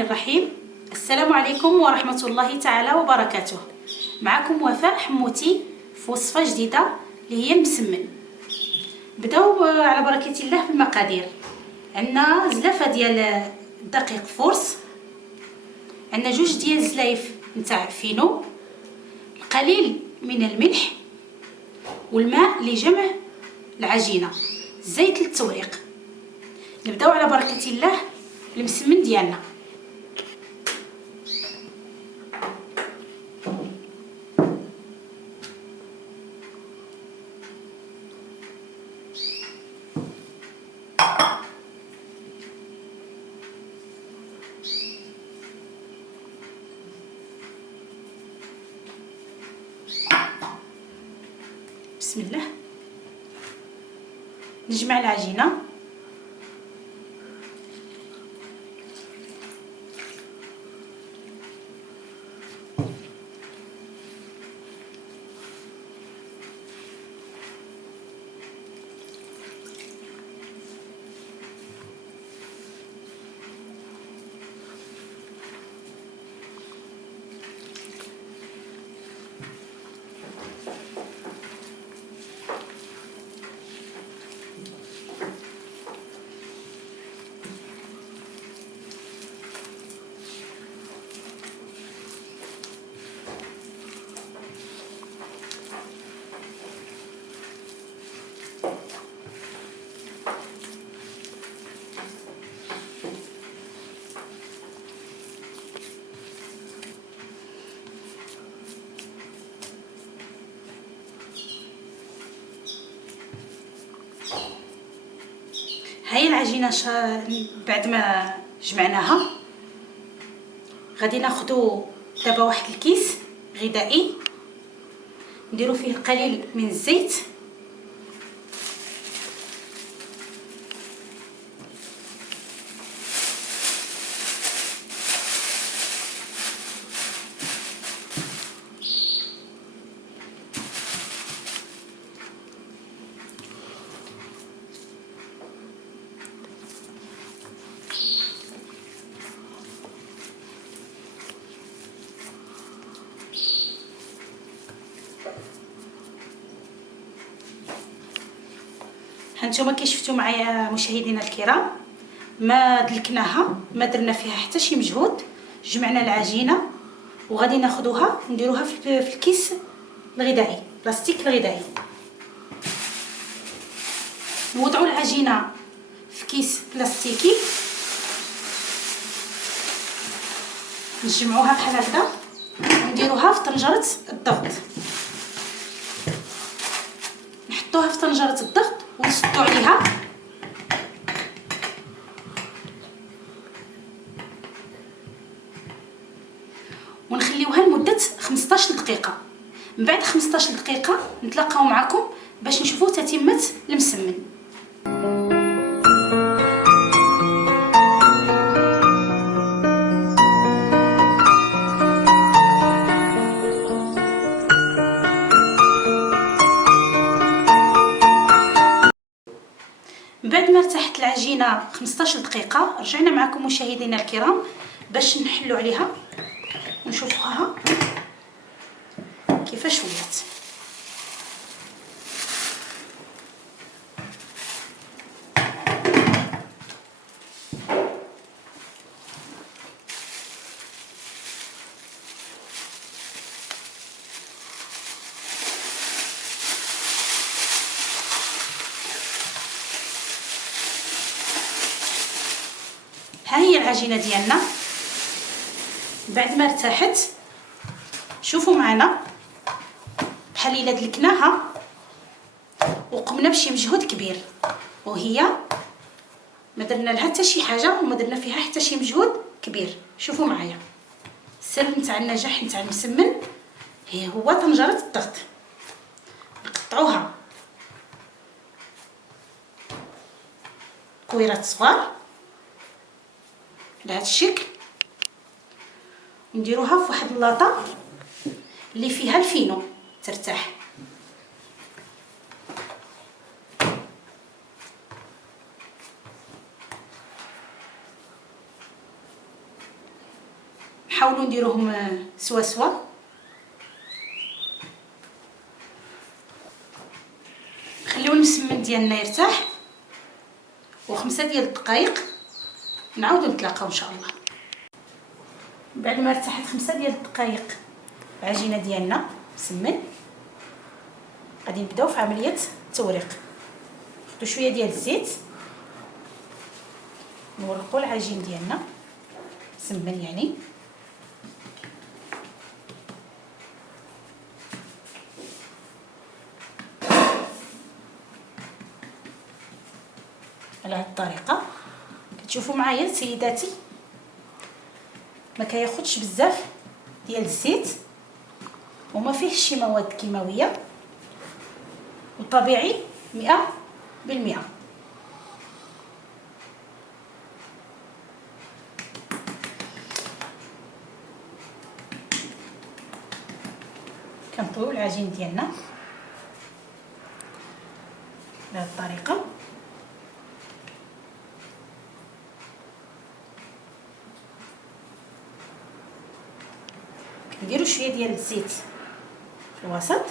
الرحيم. السلام عليكم ورحمة الله تعالى وبركاته. معكم وفاء حموتي في وصفة جديدة اللي هي المسمن. بداو على بركة الله في المقادير. عندنا زلافة ديال الدقيق فورس، عندنا جوج ديال الزلايف نتاع فينو، القليل من الملح والماء لجمع العجينة، زيت للتوريق. نبداو على بركة الله المسمن ديالنا. بسم الله. نجمع العجينة، هاي العجينة بعد ما جمعناها غادي ناخدو دابا واحد الكيس غذائي، نديرو فيه القليل من الزيت، هانتوما كي شفتوا معايا مشاهدينا الكرام، ما دلكناها، ما درنا فيها حتى شي مجهود. جمعنا العجينه وغادي ناخذوها نديروها في الكيس الغذائي، بلاستيك الغذائي. نوضعوا العجينه في كيس بلاستيكي، نجمعوها بحال هكذا ونديروها في طنجره الضغط. نحطوها في طنجره الضغط ونسدو عليها ونخليوها لمده 15 دقيقه. من بعد 15 دقيقه نتلاقاو معكم باش نشوفوا تتمه المسمن. بعد ما ارتاحت العجينه 15 دقيقه رجعنا معكم مشاهدينا الكرام باش نحلو عليها ونشوفوها كيفاش ولات. ها هي العجينه ديالنا بعد ما ارتاحت. شوفوا معنا بحال الا دلكناها وقمنا بشي مجهود كبير، وهي ما درنا لها حتى شي حاجه وما درنا فيها حتى شي مجهود كبير. شوفوا معايا السر نتاع النجاح نتاع المسمن هو طنجره الضغط. نقطعوها كويرات صغار على هذا الشكل، ونديروها في واحد اللاطه اللي فيها الفينو ترتاح. نحاولوا نديروهم سوا سوا. نخليو المسمن ديالنا يرتاح و5 ديال الدقائق نعاودو نتلاقاو ان شاء الله. بعد ما ارتاحت 5 ديال الدقائق العجينه ديالنا مسمن، غادي نبداو في عمليه التوريق. ناخذ شويه ديال الزيت نورقوا العجين ديالنا مسمن يعني. على هذه الطريقه كتشوفوا معايا سيداتي ما كياخذش بزاف ديال الزيت وما فيهش شي مواد كيماويه وطبيعي 100%. كنطويو العجين ديالنا بهذه الطريقه. نديرو شويه ديال الزيت في الوسط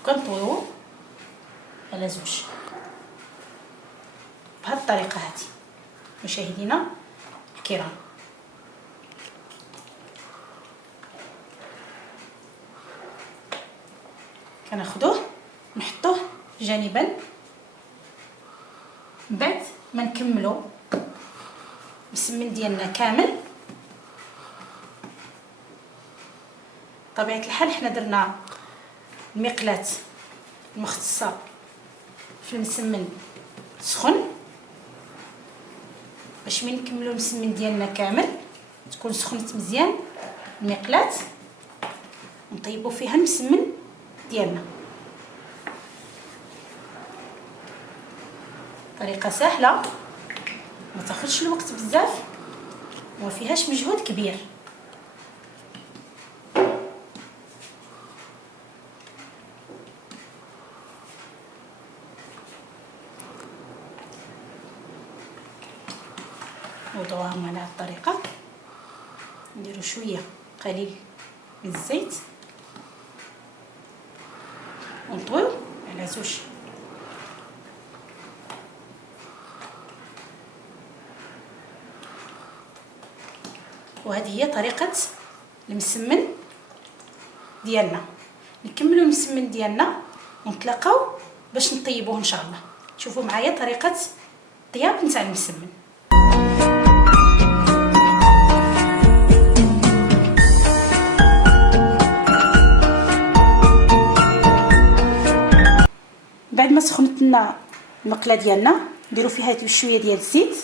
وكنطويوه على زوج بهذه الطريقه هذه. مشاهدينا الكرام، كناخذوه نحطوه جانبا. من بعد ما نكملو المسمن ديالنا كامل، بطبيعه الحال حنا درنا المقلاة المختصه في المسمن سخن باش ملي نكملو المسمن ديالنا كامل تكون سخنت مزيان المقلاة ونطيبو فيها المسمن ديالنا. طريقه سهله ما تاخذش الوقت بزاف وما فيهاش مجهود كبير. نوضعوهم على هذه الطريقه. نديرو شويه قليل من الزيت ونطويو على زوج. وهذه هي طريقه المسمن ديالنا. نكملوا المسمن ديالنا ونتلاقاو باش نطيبوه ان شاء الله. شوفوا معايا طريقه الطياب نتاع المسمن. بعد ما سخنت لنا المقله ديالنا نديرو فيها شويه ديال الزيت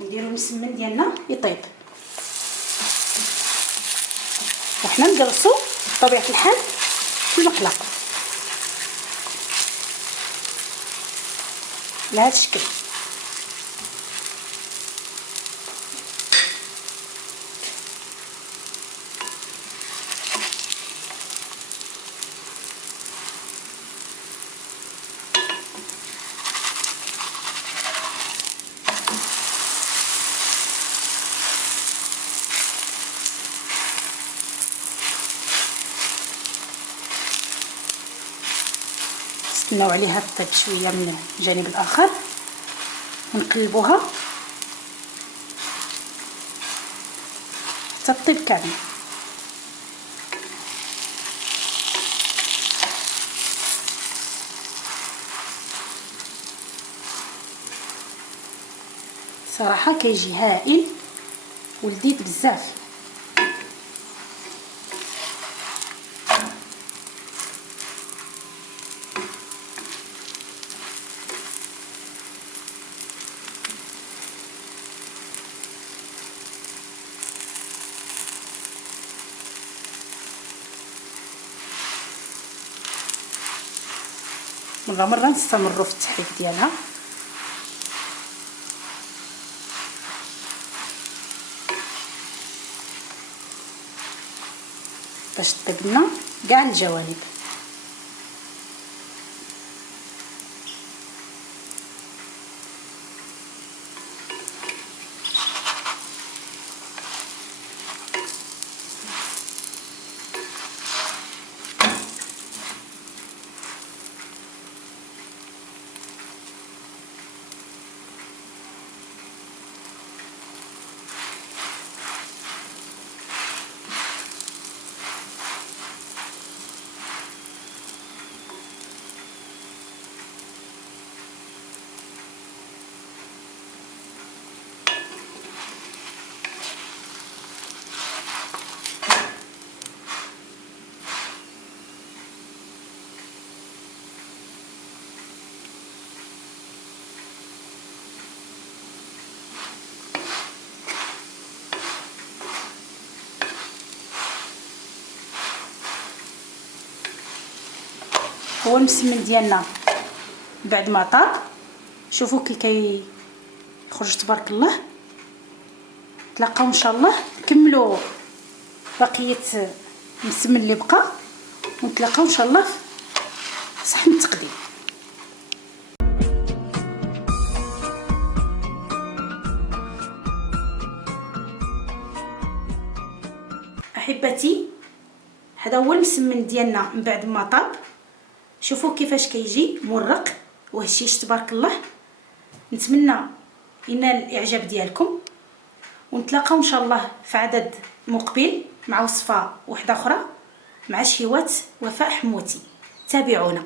نديرو المسمن ديالنا يطيب وحنا ندرسو بطبيعه الحال في المقله بهذا الشكل. نستناو عليها تطيب شويه من الجانب الاخر ونقلبوها حتى تطيب كامل. صراحه كيجي هائل ولذيذ بزاف. كل مره نستمروا في التحريك ديالها. باش تطيب لنا كاع الجوانب. هو المسمن ديالنا بعد ما طاب، شوفوا كي كيخرج تبارك الله. تلاقاو ان شاء الله، نكملوا بقيه المسمن اللي بقى، ونتلاقاو ان شاء الله في صحن التقديم. احبتي، هذا هو المسمن ديالنا من بعد ما طاب. شوفوا كيفاش كيجي مرق وهشيش تبارك الله. نتمنى ينال الاعجاب ديالكم، ونتلاقاو ان شاء الله في عدد مقبل مع وصفه واحده اخرى مع شهوات وفاء حموتي. تابعونا.